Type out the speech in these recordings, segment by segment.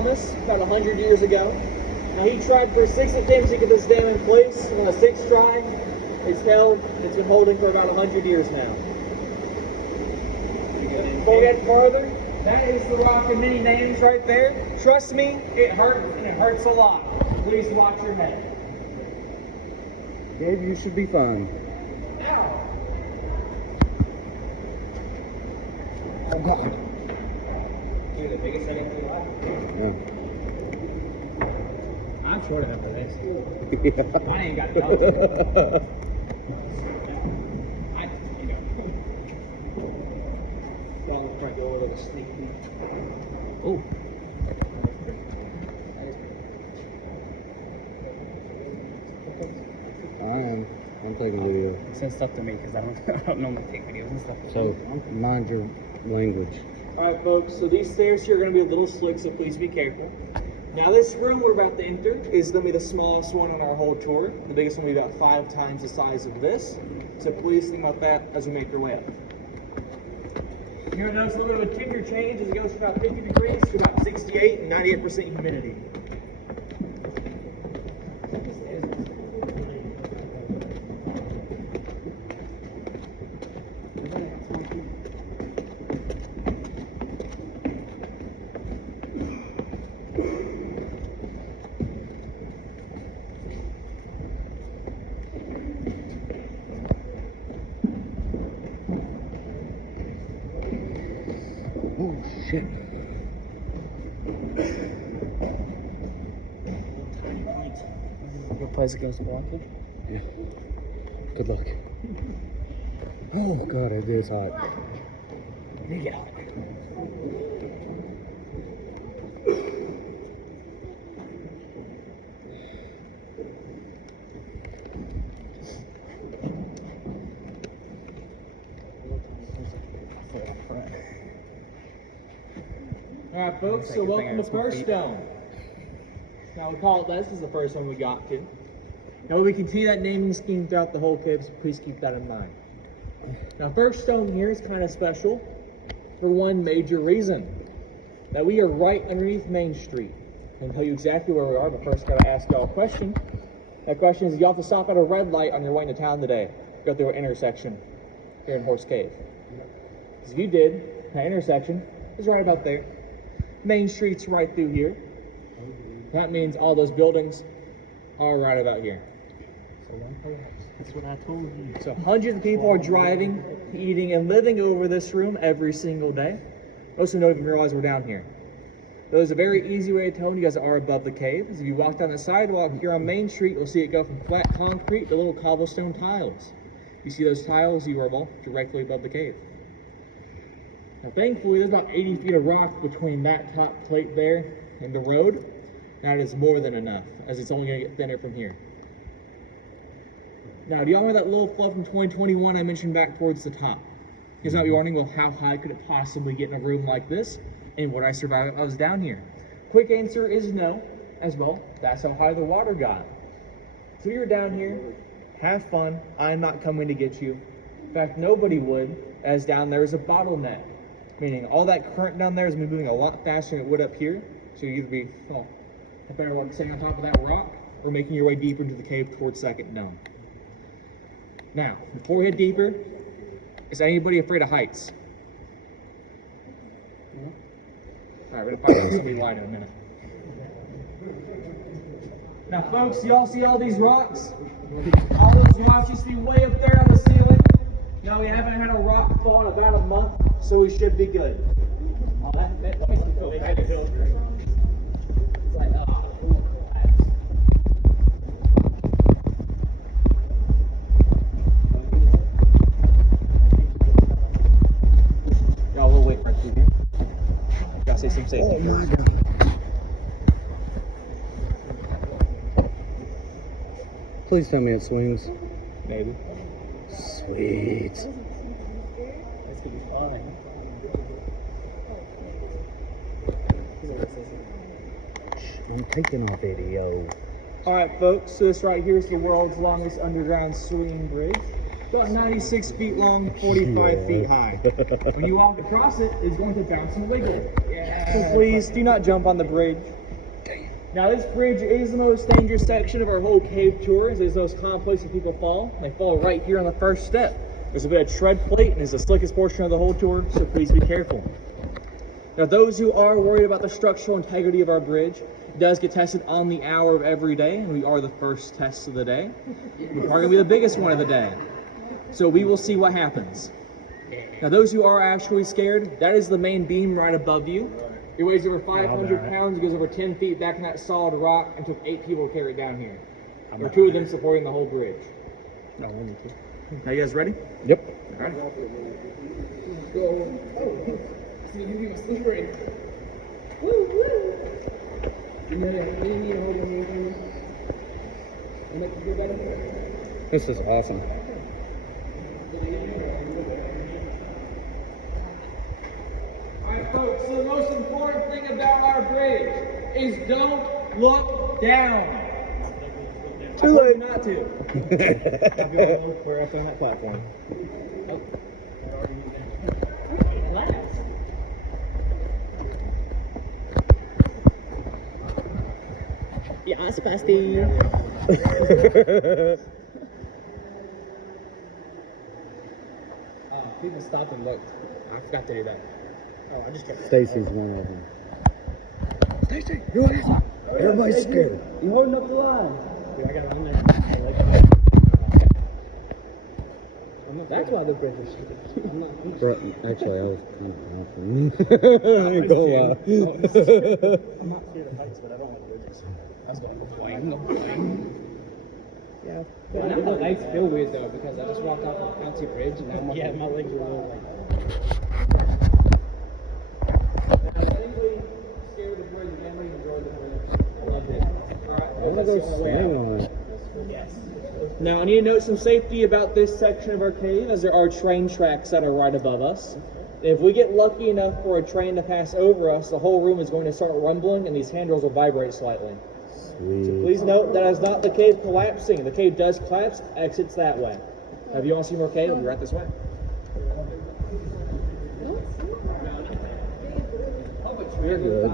Thomas about 100 years ago. Now he tried for 6 attempts to get this dam in place. On the 6th try, it's held. It's been holding for about 100 years now. Before we get farther, that is the rock of many names right there. Trust me, it hurts, and it hurts a lot. Please watch your head. Gabe, you should be fine. Ow! Oh, God. You're the biggest headache in your life. Yeah. I'm short enough for this. Yeah. I ain't got no. Like a sneak peek. Oh. I'm taking video. It says stuff to me because I don't normally take videos and stuff. So, mind your language. Alright folks, so these stairs here are going to be a little slick, so please be careful. Now this room we're about to enter is going to be the smallest one on our whole tour. The biggest one will be about 5 times the size of this. So please think about that as we make our way up. You're going to notice a little bit of a temperature change as it goes from about 50 degrees to about 68 and 98% humidity. Oh, shit. Your place against walking? Yeah. Good luck. Oh, God, it is hot. You get out. Alright folks, so welcome to First Stone. Now we call it this is the first one we got to. Now we continue that naming scheme throughout the whole cave, so please keep that in mind. Now First Stone here is kind of special for one major reason. That we are right underneath Main Street. I'll tell you exactly where we are, but first I gotta ask y'all a question. That question is, you have to stop at a red light on your way into town today. Go through an intersection here in Horse Cave. Because if you did, that intersection is right about there. Main Street's right through here. That means all those buildings are right about here. That's what I told you. So hundreds of people are driving, eating, and living over this room every single day. Most of them don't even realize we're down here. There's a very easy way of telling you guys are above the cave. If you walk down the sidewalk here on Main Street, you'll see it go from flat concrete to little cobblestone tiles. You see those tiles, you are directly above the cave. Now thankfully, there's about 80 feet of rock between that top plate there and the road. That is more than enough, as it's only going to get thinner from here. Now, do y'all remember that little flood from 2021 I mentioned back towards the top? You guys might be wondering, well, how high could it possibly get in a room like this? And would I survive if I was down here? Quick answer is no, as well. That's how high the water got. So you're down here, have fun. I'm not coming to get you. In fact, nobody would, as down there is a bottleneck. Meaning all that current down there is moving a lot faster than it would up here. So you'd either be better luck staying on top of that rock or making your way deeper into the cave towards second dome. Now, before we head deeper, is anybody afraid of heights? Alright, we're gonna find out somebody lying in a minute. Now folks, y'all see all these rocks? All those rocks used to be way up there on the ceiling. Now we haven't had a rock fall in about a month, so we should be good. Oh, they had to build here. It's like, y'all will wait right through here. Gotta say some safety. Oh, my God. Please tell me it swings. Maybe. Sweet. This could be fun. I'm taking a video. Alright folks, so this right here is the world's longest underground swinging bridge. About 96 feet long, 45 feet high. When you walk across it, it's going to bounce and wiggle. So please do not jump on the bridge. Now this bridge is the most dangerous section of our whole cave tour. It's the most common place where people fall. They fall right here on the first step. There's a bit of tread plate and it's the slickest portion of the whole tour, so please be careful. Now those who are worried about the structural integrity of our bridge, it does get tested on the hour of every day, and we are the first test of the day. We're probably going to be the biggest one of the day. So we will see what happens. Now those who are actually scared, that is the main beam right above you. It weighs over 500 pounds, it goes over 10 feet back in that solid rock, and took 8 people to carry it down here. There are 2 of them supporting the whole bridge. Are you guys ready? Yep. All right. This is awesome. Alright folks, so the most important thing about our bridge is don't look down. Too late not to. We're up on that platform. Yeah, Spasty. People stopped and looked. I forgot to do that. Oh, I just kept. Stacy's one of them. Stacy, you're right. Everybody's scared. You holding up the line? Dude, I gotta run there. That's why the bridge is stupid. Actually, I was kind of confident. I ain't gonna lie. I'm not scared of heights, but I don't like bridges. That's what I'm going. Yeah. But now the lights feel weird though because I just walked off a fancy bridge and now my legs are a little like. I'm gonna go swing on it. Now I need to note some safety about this section of our cave, as there are train tracks that are right above us. If we get lucky enough for a train to pass over us, the whole room is going to start rumbling and these handrails will vibrate slightly. Sweet. So please note that is not the cave collapsing. The cave does collapse, exits that way. Now, if you want to see more cave, we'll be right this way. You're good.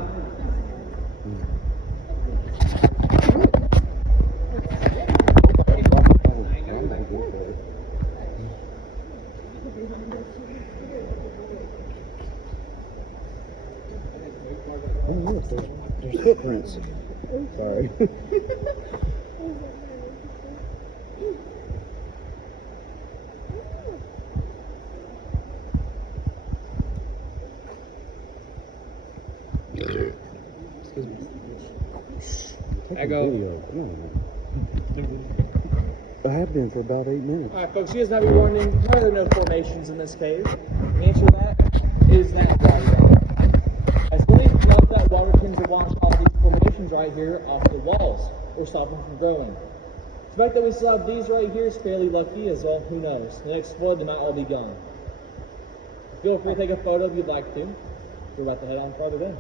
Oh, look, there's footprints. Sorry. Excuse me. Take I a go. video. Come on. I have been for about 8 minutes. Alright folks, you guys might be wondering, why are there no formations in this cave? The answer to that is that right there. I still love that water tends to wash all these formations right here off the walls, or stop them from growing. The fact that we still have these right here is fairly lucky, as well, who knows. The next flood, they might all be gone. Feel free to take a photo if you'd like to. We're about to head on farther in.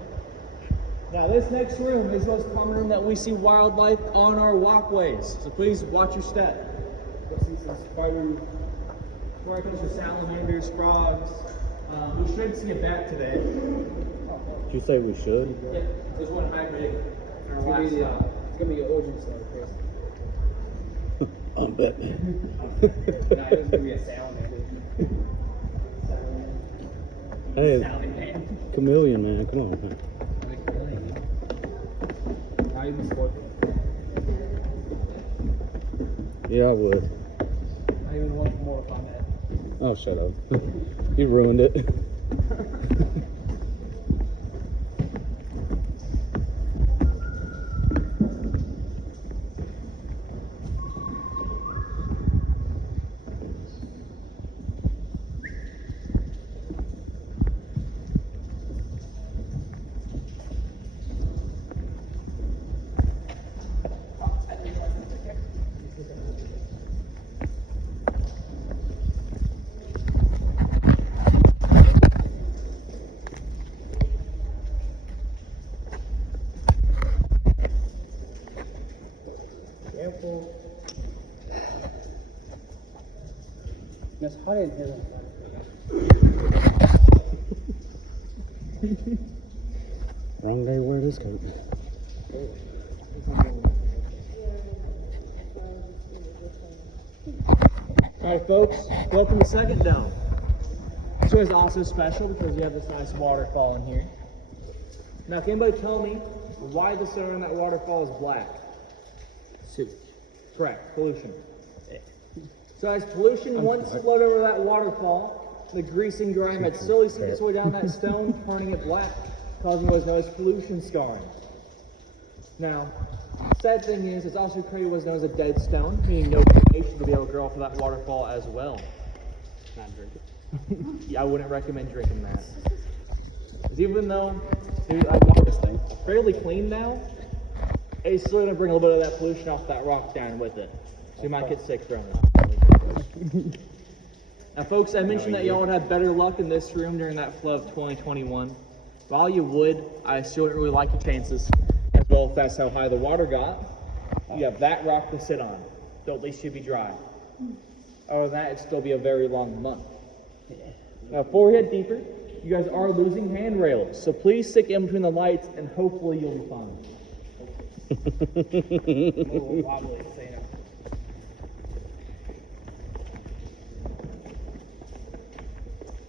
Now this next room is the most common room that we see wildlife on our walkways, so please watch your step. You'll see some spiders, scorpions, salamanders, frogs. We should see a bat today. Did you say we should? Yep, there's one hydrating. It's gonna be an origin story first. I'm Batman. Nah, it was gonna be a salamander. Hey, chameleon man, come on, man. Not even scorpion. Yeah, I would. Not even one from Mortal Kombat. Oh, shut up. You ruined it. It's hot in here. Wrong day to wear this coat. Alright folks, welcome to Second Dome. This one is also special because you have this nice waterfall in here. Now can anybody tell me why the stone in that waterfall is black? Sewage. Correct, pollution. So as pollution once flowed over that waterfall, the grease and grime had slowly seeped its way down that stone, turning it black, causing what is known as pollution scarring. Now, sad thing is, it's also created what's known as a dead stone, meaning no vegetation to be able to grow off of that waterfall as well. Not drinking. Yeah, I wouldn't recommend drinking that. 'Cause even though that water's fairly clean now, it's still going to bring a little bit of that pollution off that rock down with it. So you might get sick from it. Now folks, I mentioned that y'all would have better luck in this room during that flood of 2021. While you would, I still wouldn't really like your chances. As well, if that's how high the water got, you have that rock to sit on. So at least you'd be dry. Other than that, it'd still be a very long month. Now before we head deeper, you guys are losing handrails. So please stick in between the lights and hopefully you'll be fine. A little wobbly, Sam.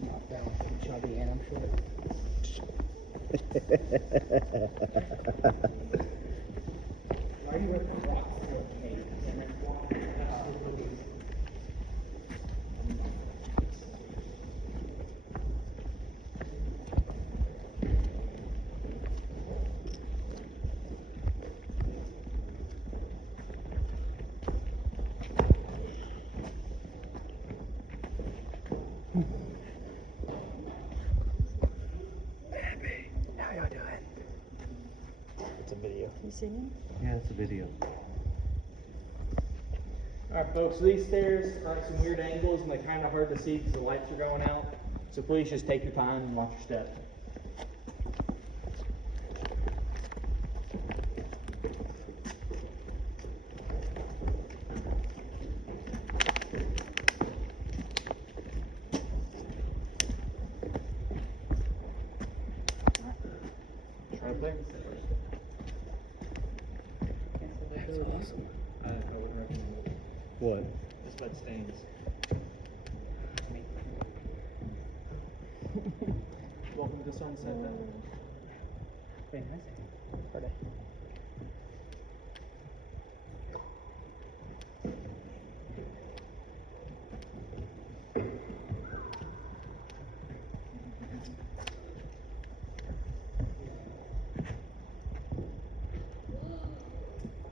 Knocked down, chubby, and I'm short. Why are you ripping rocks so okay? How y'all doing? It's a video. You singing? Yeah, it's a video. Alright folks, so these stairs are at some weird angles and they're kind of hard to see because the lights are going out. So please just take your time and watch your step. Right there. That's awesome. I wouldn't recommend it. What? This bed stains. Welcome to Sunset then. Very nice. Pretty.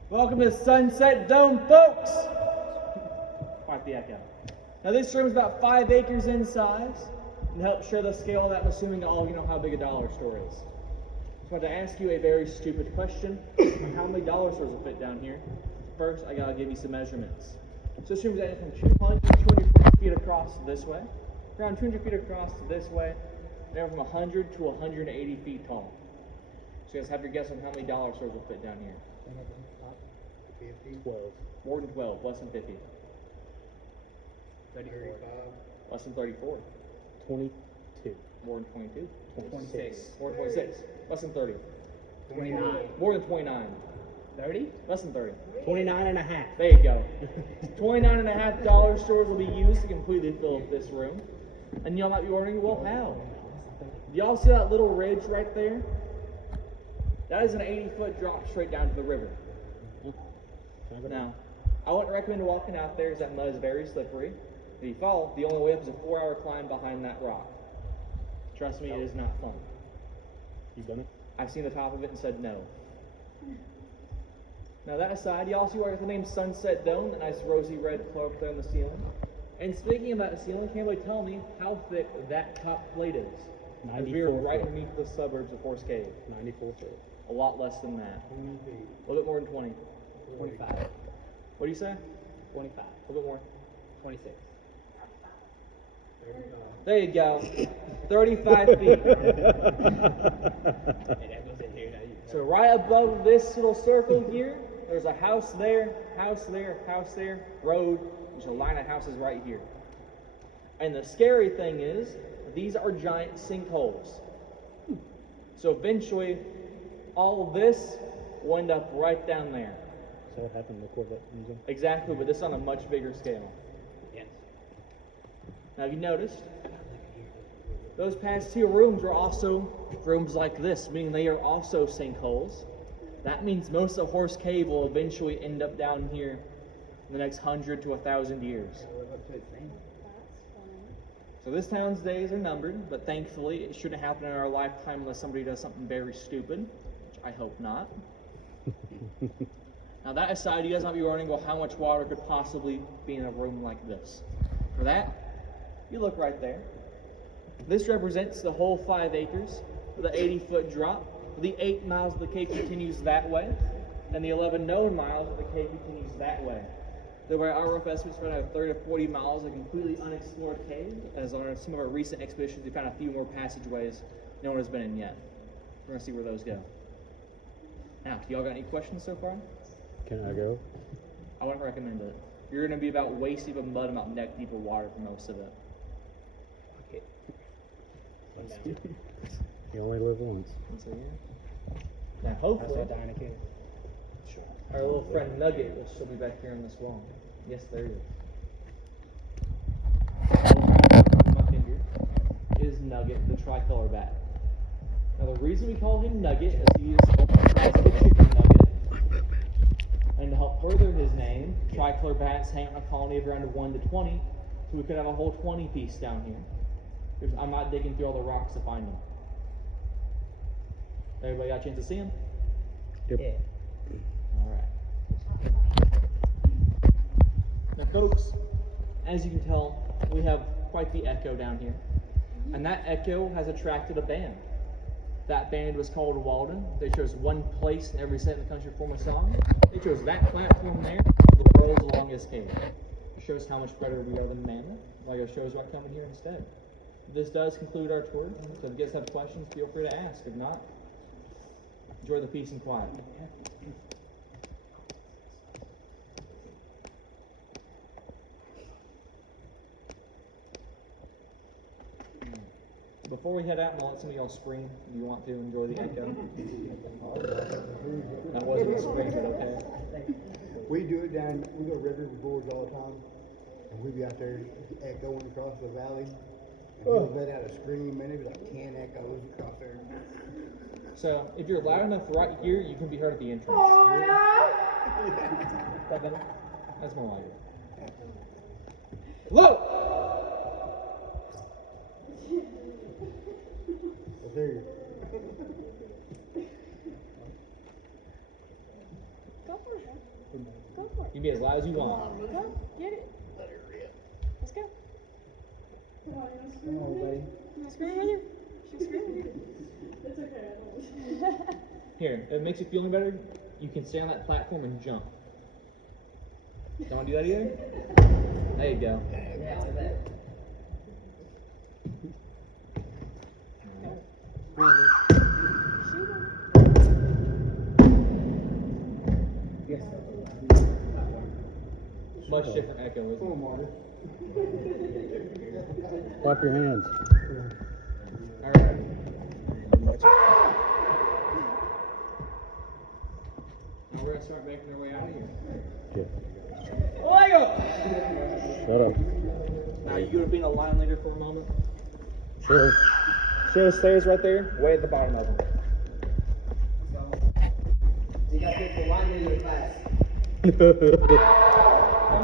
Welcome to Sunset Dome, folks! Quite the echo. Now this room is about 5 acres in size, and to help show the scale of that, I'm assuming all of you know how big a dollar store is. So I'm about to ask you a very stupid question. How many dollar stores will fit down here? First, I gotta give you some measurements. So this room is anything from 200 to 250 feet across this way, around 200 feet across this way, and anywhere from 100 to 180 feet tall. So you guys have your guess on how many dollar stores will fit down here. 12. More than 12, less than 50. 35. Less than 34. 22. More than 22. 26. More than 26. Less than 30. 29. More than 29. 30? Less than 30. 29 and a half. There you go. 29 and a half dollar stores will be used to completely fill up this room. And y'all might be wondering, well, how? Do y'all see that little ridge right there? That is an 80-foot drop straight down to the river. Now, I wouldn't recommend walking out there as that mud is very slippery. If you fall, the only way up is a 4-hour climb behind that rock. Trust me, it is not fun. You done it? I've seen the top of it and said no. Now that aside, you all see where I got the name Sunset Dome, that nice rosy red glow up there on the ceiling. And speaking of that ceiling, can anybody tell me how thick that top plate is? As we are 94 right foot. underneath the suburbs of Horse Cave. 94 feet. A lot less than that. A little bit more than 20. 25. What do you say? 25. A little bit more. 26. There you go. 35 feet. Hey, that goes in here. So right above this little circle here, there's a house there, house there, house there, road. There's a line of houses right here. And the scary thing is, these are giant sinkholes. So eventually, all of this will end up right down there. So what happened in the Corvette Museum? Exactly, but this on a much bigger scale. Yes. Now, have you noticed? Those past two rooms are also rooms like this, meaning they are also sinkholes. That means most of the Horse Cave will eventually end up down here in the next 100 to 1,000 years. So this town's days are numbered, but thankfully it shouldn't happen in our lifetime unless somebody does something very stupid, which I hope not. Now that aside, you guys might be wondering, well, how much water could possibly be in a room like this? For that, you look right there. This represents the whole 5 acres, the 80-foot drop. The 8 miles of the cave continues that way, and the 11 known miles of the cave continues that way. Though by our rough estimates, we have 30 to 40 miles of completely unexplored cave, as on some of our recent expeditions, we found a few more passageways no one has been in yet. We're going to see where those go. Now, y'all got any questions so far? Can I go? I wouldn't recommend it. You're going to be about waist deep of mud and about neck deep of water for most of it. You only live once. So, yeah. Now, hopefully, That's why dying a kid. our little friend Nugget will still be back here on this wall. Yes, there is. My finger is Nugget, the tricolor bat. Now, the reason we call him Nugget is he is the size of a chicken nugget. And to help further his name, tricolor bats hang out in a colony of around 1 to 20, so we could have a whole 20 piece down here. Because I'm not digging through all the rocks to find them. Everybody got a chance to see him? Yep. Yeah. Alright. Now folks, as you can tell, we have quite the echo down here. And that echo has attracted a band. That band was called Walden. They chose one place in every state in the country to form a song. They chose that platform there, the roads along this cave. It shows how much better we are than Mammoth. Like it shows what coming here instead. This does conclude our tour, so if you guys have questions, feel free to ask. If not, enjoy the peace and quiet. Before we head out, and I'll let some of y'all scream if you want to enjoy the echo. That wasn't a scream, but okay. We do it down, we go rivers and gorge all the time, and we be out there echoing across the valley, and we'll let out a scream, man, it'd be like 10 echoes across there. So, if you're loud enough right here, you can be heard at the entrance. Is that better? That's more like it. Whoa! There you Go for it. Go for it. You can be as loud as you want. Go. Get it. Let's go. Come on, buddy. You want to scream with her? She'll scream with you. It's okay. I don't Here, if it makes you feel any better, you can stay on that platform and jump. Don't want to do that either? There you go. Yes. Much different echo, isn't it? Clap your hands. Alright. Now we're going to start making our way out of here. Yeah. Lego! Shut up. Now you would have been a line leader for a moment. Sure. See those stairs right there? Way at the bottom of them. You got to pick the line leader class. I'm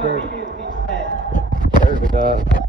not leaving you to teach pet. There's the guy.